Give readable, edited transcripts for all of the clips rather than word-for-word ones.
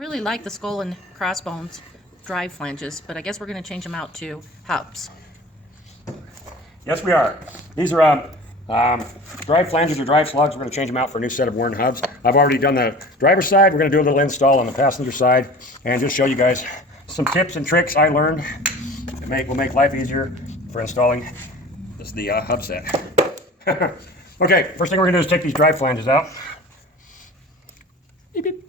I really like the skull and crossbones drive flanges, but I guess we're going to change them out to hubs. Yes, we are. These are drive flanges or drive slugs. We're going to change them out for a new set of Warren hubs. I've already done the driver's side. We're going to do a little install on the passenger side and just show you guys some tips and tricks I learned that will make life easier for installing the hub set. Okay, first thing we're going to do is take these drive flanges out. Beep, beep.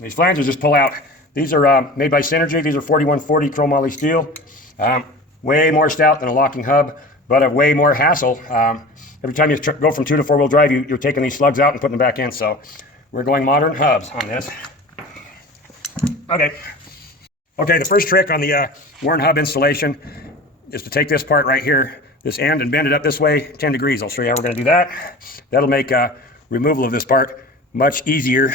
These flanges just pull out. These are made by Synergy. These are 4140 chromoly steel. Way more stout than a locking hub, but a way more hassle. Every time you go from 2 to 4-wheel drive, you're taking these slugs out and putting them back in. So we're going modern hubs on this. Okay, the first trick on the Warren hub installation is to take this part right here, this end, and bend it up this way 10 degrees. I'll show you how we're going to do that. That'll make removal of this part much easier.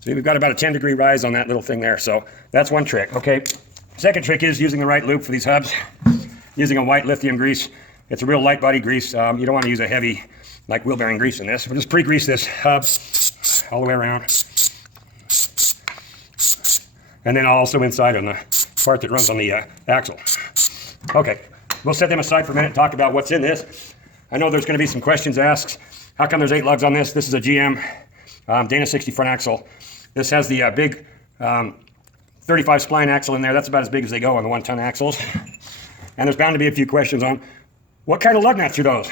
So we've got about a 10-degree rise on that little thing there. So that's one trick. Okay, second trick is using the right lube for these hubs. Using a white lithium grease. It's a real light body grease. You don't want to use a heavy, like wheel bearing grease in this. We'll just pre-grease this hub all the way around. And then also inside on the part that runs on the axle. Okay, we'll set them aside for a minute and talk about what's in this. I know there's going to be some questions asked. How come there's 8 lugs on this? This is a GM Dana 60 front axle. This has the big 35 spline axle in there. That's about as big as they go on the 1-ton axles. And there's bound to be a few questions on what kind of lug nuts are those?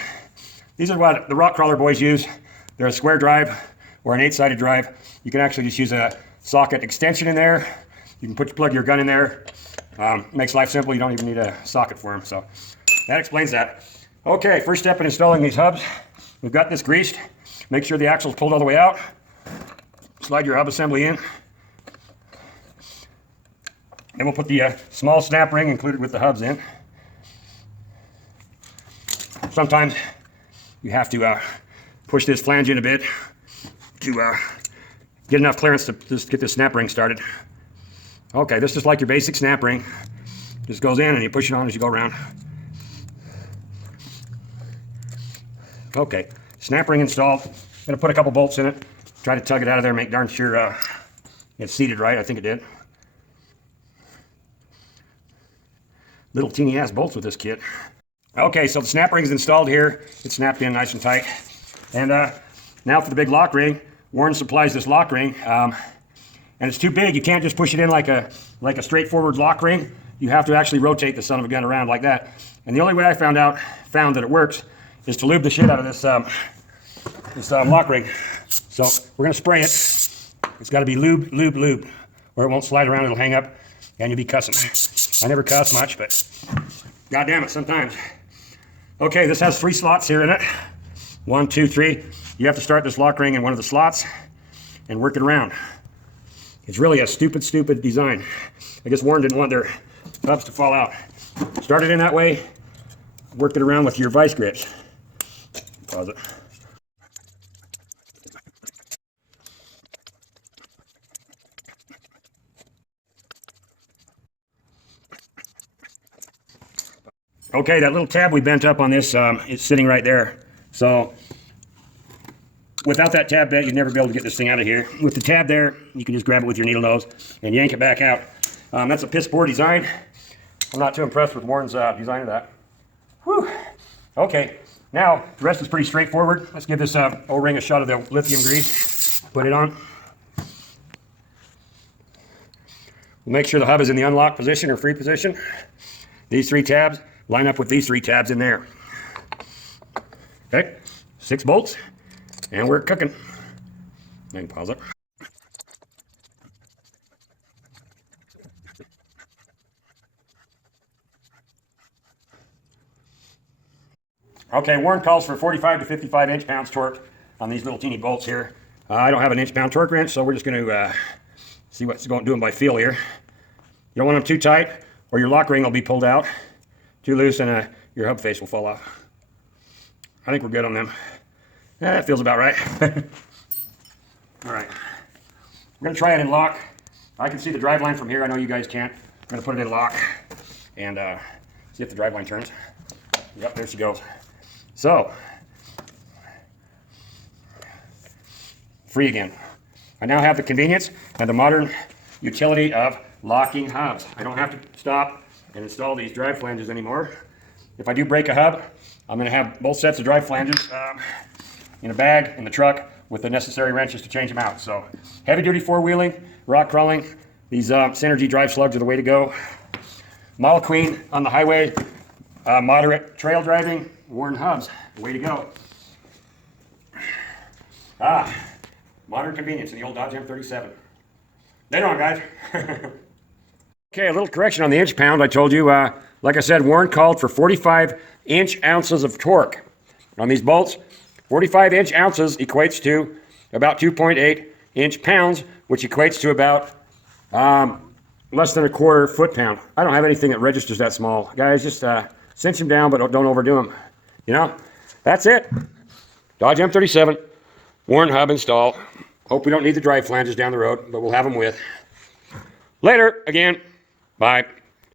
These are what the rock crawler boys use. They're a square drive or an 8-sided drive. You can actually just use a socket extension in there. You can plug your gun in there. Makes life simple. You don't even need a socket for them. So that explains that. Okay, first step in installing these hubs. We've got this greased. Make sure the axle's pulled all the way out. Slide your hub assembly in. And we'll put the small snap ring included with the hubs in. Sometimes you have to push this flange in a bit to get enough clearance to just get this snap ring started. Okay, this is like your basic snap ring. Just goes in and you push it on as you go around. Okay, snap ring installed. Gonna put a couple bolts in it. Try to tug it out of there, make darn sure it's seated right. I think it did. Little teeny ass bolts with this kit. Okay, so the snap ring's installed here. It's snapped in nice and tight. And now for the big lock ring. Warren supplies this lock ring. And it's too big. You can't just push it in like a straightforward lock ring. You have to actually rotate the son of a gun around like that. And the only way I found that it works is to lube the shit out of this lock ring. So we're going to spray it. It's got to be lube, or it won't slide around. It'll hang up, and you'll be cussing. I never cuss much, but God damn it, sometimes. Okay, this has 3 slots here in it. 1, 2, 3. You have to start this lock ring in one of the slots and work it around. It's really a stupid design. I guess Warren didn't want their hubs to fall out. Start it in that way. Work it around with your vice grips. Pause it. Okay, that little tab we bent up on this is sitting right there. So without that tab bent, you'd never be able to get this thing out of here. With the tab there, you can just grab it with your needle nose and yank it back out. That's a piss poor design. I'm not too impressed with Warren's design of that. Whew. Okay, now the rest is pretty straightforward. Let's give this O-ring a shot of the lithium grease. Put it on. We'll make sure the hub is in the unlocked position or free position. These 3 tabs line up with these 3 tabs in there. Okay, 6 bolts, and we're cooking. I can pause it. Okay, Warren calls for 45 to 55 inch-pounds torque on these little teeny bolts here. I don't have an inch-pound torque wrench, so we're just going to see what's doing by feel here. You don't want them too tight, or your lock ring will be pulled out. too loose and your hub face will fall off. I think we're good on them. Yeah, that feels about right. All right. We're going to try it in lock. I can see the driveline from here. I know you guys can't. I'm going to put it in lock and see if the driveline turns. Yep, there she goes. So, free again. I now have the convenience and the modern utility of locking hubs. I don't have to stop and install these drive flanges anymore. If I do break a hub, I'm going to have both sets of drive flanges in a bag in the truck with the necessary wrenches to change them out. So, heavy duty four-wheeling, rock crawling, these Synergy drive slugs are the way to go. Model Queen on the highway, moderate trail driving, Warren hubs, the way to go. Modern convenience in the old Dodge M37. Later on, guys. Okay, a little correction on the inch pound. I told you, like I said, Warren called for 45 inch ounces of torque on these bolts. 45 inch ounces equates to about 2.8 inch pounds, which equates to about less than a quarter foot-pound. I don't have anything that registers that small. Guys, just cinch them down, but don't overdo them. You know, that's it. Dodge M37, Warren hub install. Hope we don't need the drive flanges down the road, but we'll have them with. Later, again. Bye.